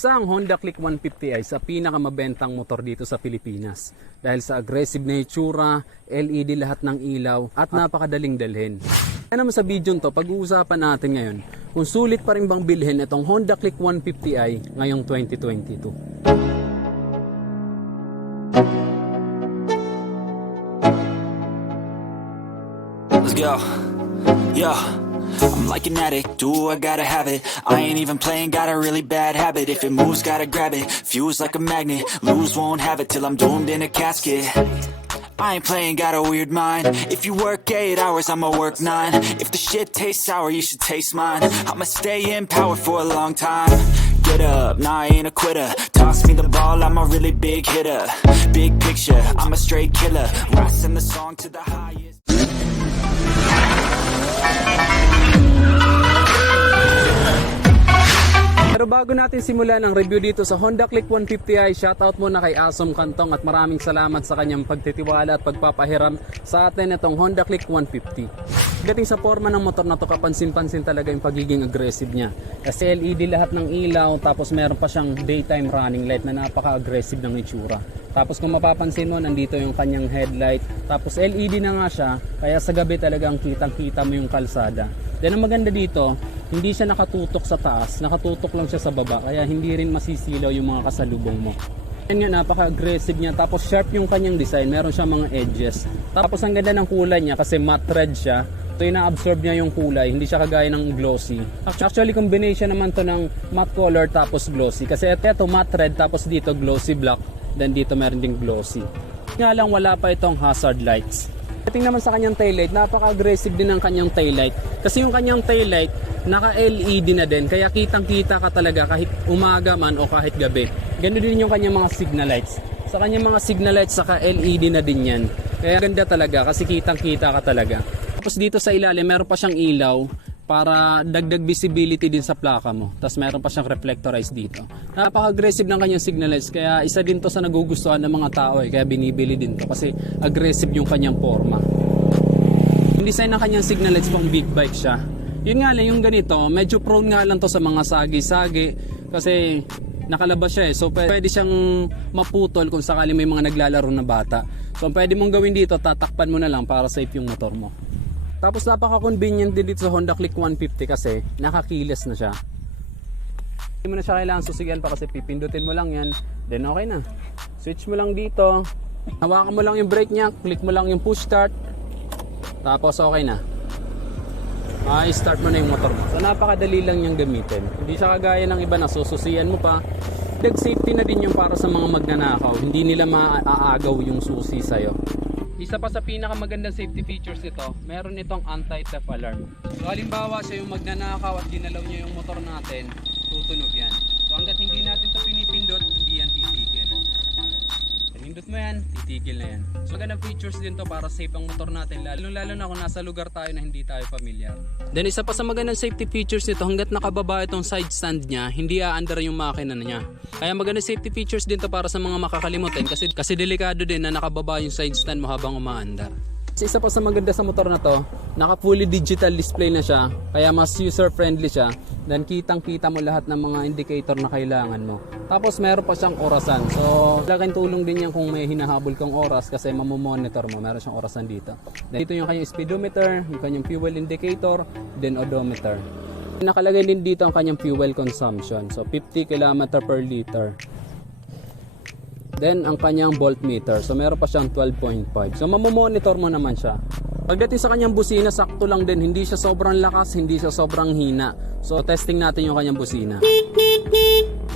Isa ang Honda Click 150i sa pinakamabentang motor dito sa Pilipinas dahil sa aggressive na itsura, LED lahat ng ilaw at napakadaling dalhin. Kaya naman sa video to, pag-uusapan natin ngayon kung sulit pa rin bang bilhin itong Honda Click 150i ngayong 2022. Let's go. Yo, I'm like an addict, do I gotta have it. I ain't even playing, got a really bad habit. If it moves, gotta grab it, fuse like a magnet. Lose, won't have it till I'm doomed in a casket. I ain't playing, got a weird mind. If you work 8 hours, I'ma work 9. If the shit tastes sour, you should taste mine. I'ma stay in power for a long time. Get up, nah, I ain't a quitter. Toss me the ball, I'm a really big hitter. Big picture, I'm a straight killer. Rising the song to the highest. Pero bago natin simulan ang review dito sa Honda Click 150i, shoutout muna kay Asom Kantong at maraming salamat sa kanyang pagtitiwala at pagpapahiram sa atin itong Honda Click 150. Dating sa forma ng motor na to, kapansin-pansin talaga yung pagiging aggressive niya. Kasi LED lahat ng ilaw, tapos meron pa siyang daytime running light na napaka-aggressive ng itsura. Tapos kung mapapansin mo, nandito yung kanyang headlight. Tapos LED na nga siya, kaya sa gabi talagang kitang-kita mo yung kalsada. Then ang maganda dito, hindi siya nakatutok sa taas, nakatutok lang siya sa baba, kaya hindi rin masisilaw yung mga kasalubong mo. Yan nga, napaka-aggressive niya, tapos sharp yung kanyang design, meron siya mga edges. Tapos ang ganda ng kulay niya kasi matte red siya, ito yung na-absorb niya yung kulay, hindi siya kagaya ng glossy. Actually, combination naman to ng matte color tapos glossy, kasi ito matte red tapos dito glossy black, then dito meron ding glossy. Nga lang wala pa itong hazard lights. Tingnan naman sa kanyang taillight, napaka-aggressive din ng kanyang taillight. Kasi yung kanyang taillight, naka-LED na din. Kaya kitang-kita ka talaga kahit umaga man o kahit gabi. Ganun din yung kanyang mga signal lights. Sa kanyang mga signal lights, saka LED na din yan. Kaya ganda talaga kasi kitang-kita ka talaga. Tapos dito sa ilalim, meron pa siyang ilaw para dagdag visibility din sa plaka mo. Tapos meron pa siyang reflectorized dito. Napaka-aggressive ng kanyang signal lights, kaya isa din to sa nagugustuhan ng mga tao kaya binibili din to kasi aggressive yung kanyang forma. Yung design ng kanyang signal lights pang big bike siya. Yun nga lang, yung ganito, medyo prone nga lang to sa mga sagi-sagi kasi nakalabas siya so pwede siyang maputol kung sakali may mga naglalaro na bata. So pwede mong gawin dito, tatakpan mo na lang para safe yung motor mo. Tapos napaka-convenient din dito sa Honda Click 150 kasi nakakiles na siya. Hindi mo na siya kailangan susigan pa kasi pipindutin mo lang yan, then okay na. Switch mo lang dito, hawakan mo lang yung brake niya, click mo lang yung push start, tapos okay na. Start mo na yung motor mo. So napakadali lang niyang gamitin. Hindi siya kagaya ng iba na sususian mo pa. Dag safety na din yung para sa mga magnanakaw. Hindi nila maaagaw yung susi sa'yo. Isa pa sa pinakamagandang safety features nito, meron itong anti-theft alarm. So halimbawa siya yung magnanakaw at ginalaw niya yung motor natin, tutunog yan. So hanggat hindi natin ito pinipindot, hindi yan titigil. Pinindot mo yan, titigil na yan. So magandang features din to para safe ang motor natin, lalo na kung nasa lugar tayo na hindi tayo familiar. Then isa pa sa magandang safety features nito, hanggat nakababa itong side stand niya, hindi aandar yung makina niya. Kaya magandang safety features din to para sa mga makakalimutan kasi delikado din na nakababa yung side stand mo habang umaandar. Isa pa sa maganda sa motor na to, naka fully digital display na siya, kaya mas user friendly siya. Then kitang-kita mo lahat ng mga indicator na kailangan mo. Tapos meron pa siyang orasan. So laking tulong din yan kung may hinahabol kang oras kasi mamomonitor mo, meron siyang orasan dito. Then dito yung kanyang speedometer, yung kanyang fuel indicator, then odometer. Nakalagay din dito ang kanyang fuel consumption. So 50 km per liter. Then ang kanyang voltmeter. So meron pa siyang 12.5. So mamomonitor mo naman siya. Pagdating sa kanyang busina, sakto lang din. Hindi siya sobrang lakas, hindi siya sobrang hina. So testing natin yung kanyang busina.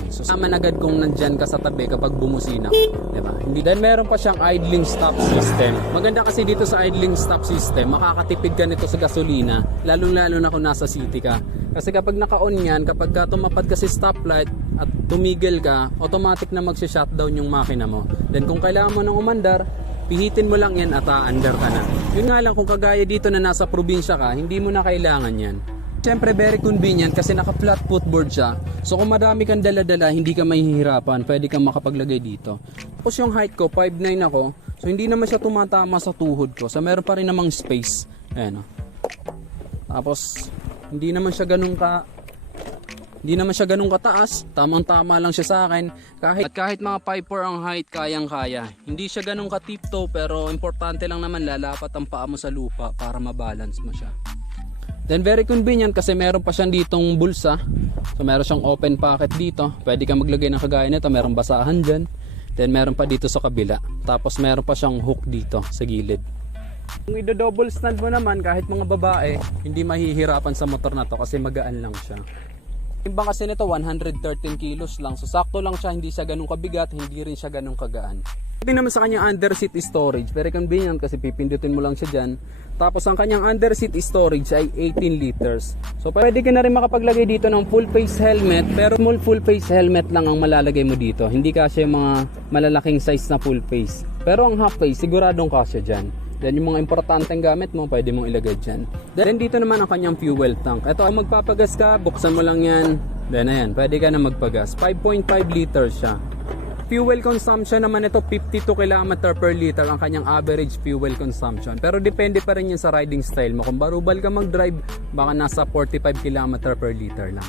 So naman agad kung nandyan ka sa tabi kapag bumusina, diba? Then meron pa siyang idling stop system. Maganda kasi dito sa idling stop system, makakatipid ka nito sa gasolina, lalong-lalo na kung nasa city ka. Kasi kapag naka-on yan, kapag ka tumapad ka sa stoplight at tumigil ka, automatic na magsha-shutdown yung makina mo. Then kung kailangan mo nang umandar, pihitin mo lang yan at aandar ka na. Yun nga lang, kung kagaya dito na nasa probinsya ka, hindi mo na kailangan yan. Siyempre very convenient kasi naka flat footboard siya. So kung marami kang dala-dala, hindi ka mahihirapan, pwede kang makapaglagay dito. Tapos yung height ko, 5'9 ako. So hindi naman siya tumatama sa tuhod ko. So meron pa rin namang space. Ayan o. Tapos hindi naman siya ganun Hindi naman siya ganun kataas, tamang-tama lang siya sa akin. Kahit mga 5'4" ang height, kayang-kaya. Hindi siya ganun ka-tiptoe, pero importante lang naman lalapat ang paa mo sa lupa para mabalance mo siya. Then very convenient kasi meron pa siyang ditong bulsa. So meron siyang open pocket dito. Pwede kang maglagay ng kagaya nito, meron basahan dyan. Then meron pa dito sa kabila. Tapos meron pa siyang hook dito sa gilid. Kung i-double stand mo naman, kahit mga babae, hindi mahihirapan sa motor na to kasi magaan lang siya. Timbang kasi nito 113 kilos lang. So sakto lang siya, hindi siya ganun kabigat, hindi rin siya ganun kagaan. Tingnan naman sa kanyang underseat storage. Very convenient kasi pipindutin mo lang siya dyan. Tapos ang kanyang underseat storage ay 18 liters. So pwede ka na rin makapaglagay dito ng full face helmet. Pero full face helmet lang ang malalagay mo dito. Hindi kasi yung mga malalaking size na full face. Pero ang half face, siguradong kasya dyan. Then yung mga importanteng gamit mo, pwede mong ilagay dyan. Then dito naman ang kanyang fuel tank. Ito, ang magpapagas ka, buksan mo lang yan. Then ayan, pwede ka na magpagas. 5.5 liters siya. Fuel consumption naman ito, 52 km per liter ang kanyang average fuel consumption. Pero depende pa rin yan sa riding style mo. Kung barubal ka mag-drive, baka nasa 45 km per liter lang.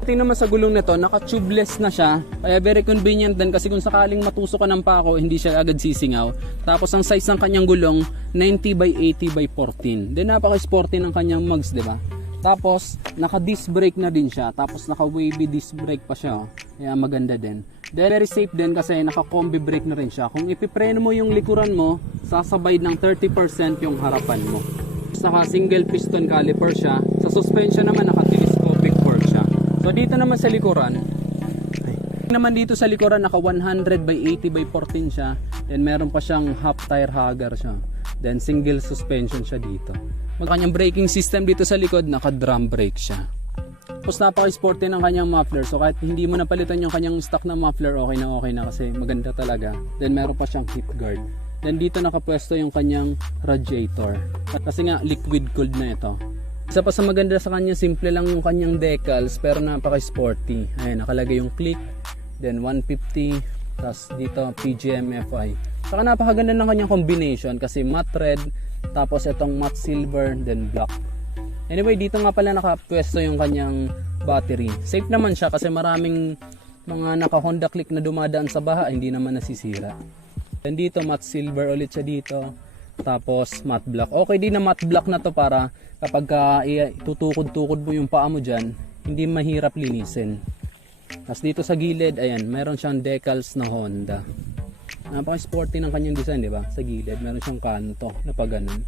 Tingnan naman sa gulong nito, naka-tubeless na siya. Kaya very convenient din kasi kung sakaling matusok ka ng pako, hindi siya agad sisingaw. Tapos ang size ng kanyang gulong, 90 by 80 by 14. Then napaka-sporty ng kanyang mugs, di ba? Tapos naka-disc brake na din siya. Tapos naka-wavy disc brake pa siya. Kaya maganda din. Then very safe din kasi naka-combi brake na rin siya. Kung ipipreno mo yung likuran mo, sasabay ng 30% yung harapan mo. Saka single piston caliper siya. Sa suspension naman naka-telescopic fork siya. So dito naman sa likuran, dito sa likuran naka 100 by 80 by 14 siya. Then meron pa siyang half tire hugger siya. Then single suspension siya dito. Kanyang braking system dito sa likod, naka drum brake siya. Tapos napaka-sporty ng kanyang muffler. So kahit hindi mo napalitan yung kanyang stock na muffler, okay na kasi maganda talaga. Then meron pa siyang heat guard. Then dito nakapwesto yung kanyang radiator. Kasi nga liquid cooled na ito. Isa pa sa maganda sa kanya, simple lang yung kanyang decals pero napaka-sporty. Ayan, nakalagay yung click, then 150, tapos dito PGM-FI. Saka napakaganda ng kanyang combination kasi matte red, tapos itong matte silver, then black. Anyway, dito nga pala nakapwesto yung kanyang battery. Safe naman siya kasi maraming mga naka Honda Click na dumadaan sa baha, hindi naman nasisira. Then dito matte silver ulit siya dito. Tapos matte black. Okay din na matte black na to para kapag tutukod-tukod mo yung paa mo dyan, hindi mahirap linisin. Tapos dito sa gilid, ayan, meron siyang decals na Honda. Napaka-sporty ng kanyang design, di ba? Sa gilid, meron siyang kanto na pag ganun.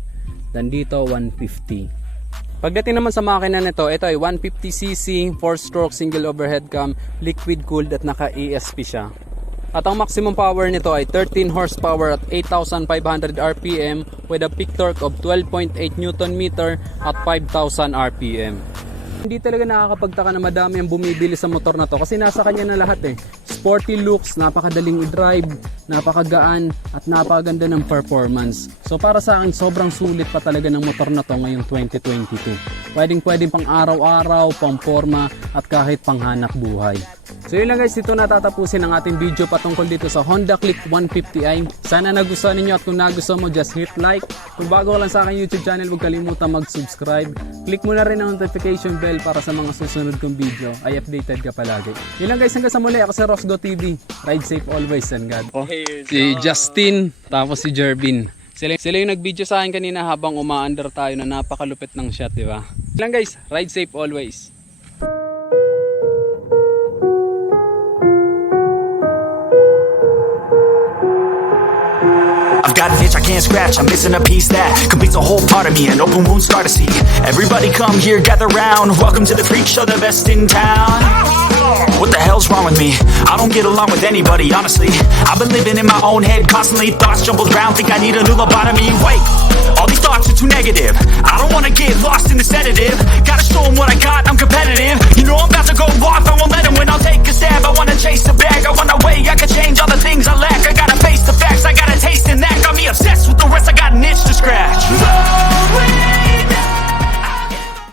Then dito, 150. Pagdating naman sa makina nito, ito ay 150cc, 4-stroke single overhead cam, liquid cooled at naka-ESP siya. At ang maximum power nito ay 13 horsepower at 8,500 RPM with a peak torque of 12.8 Nm at 5,000 RPM. Hindi talaga nakakapagtaka na madami ang bumibili sa motor na to kasi nasa kanya na lahat eh. Sporty looks, napakadaling i-drive, napakagaan at napakaganda ng performance. So para sa akin sobrang sulit pa talaga ng motor na to ngayong 2022. Pwedeng pang araw-araw, pang forma at kahit pang hanap buhay. So yun lang guys, dito natatapusin ang ating video patungkol dito sa Honda Click 150i. Sana nagustuhan ninyo at kung nagustuhan mo, just hit like. Kung bago ka lang sa aking YouTube channel, huwag kalimutan mag-subscribe. Click mo na rin ang notification bell para sa mga susunod kong video ay updated ka palagi. Yun lang guys, hanggang sa muli. Ako si Rosgo TV. Ride safe always and God. Si Justin, tapos si Jervin. Sila yung nag-video sa akin kanina habang umaandar tayo na napakalupit ng shot, di ba? Yun lang guys, ride safe always. I've got an itch I can't scratch, I'm missing a piece that completes a whole part of me, an open wound scar to see. Everybody come here, gather round, welcome to the freak show, the best in town. What the hell's wrong with me? I don't get along with anybody, honestly. I've been living in my own head constantly, thoughts jumbled around, think I need a new lobotomy. Wait, all these thoughts are too negative, I don't wanna get lost in the sedative. Gotta show them what I got, I'm competitive. You know I'm about to go off, I won't let them win, I'll take a stab, I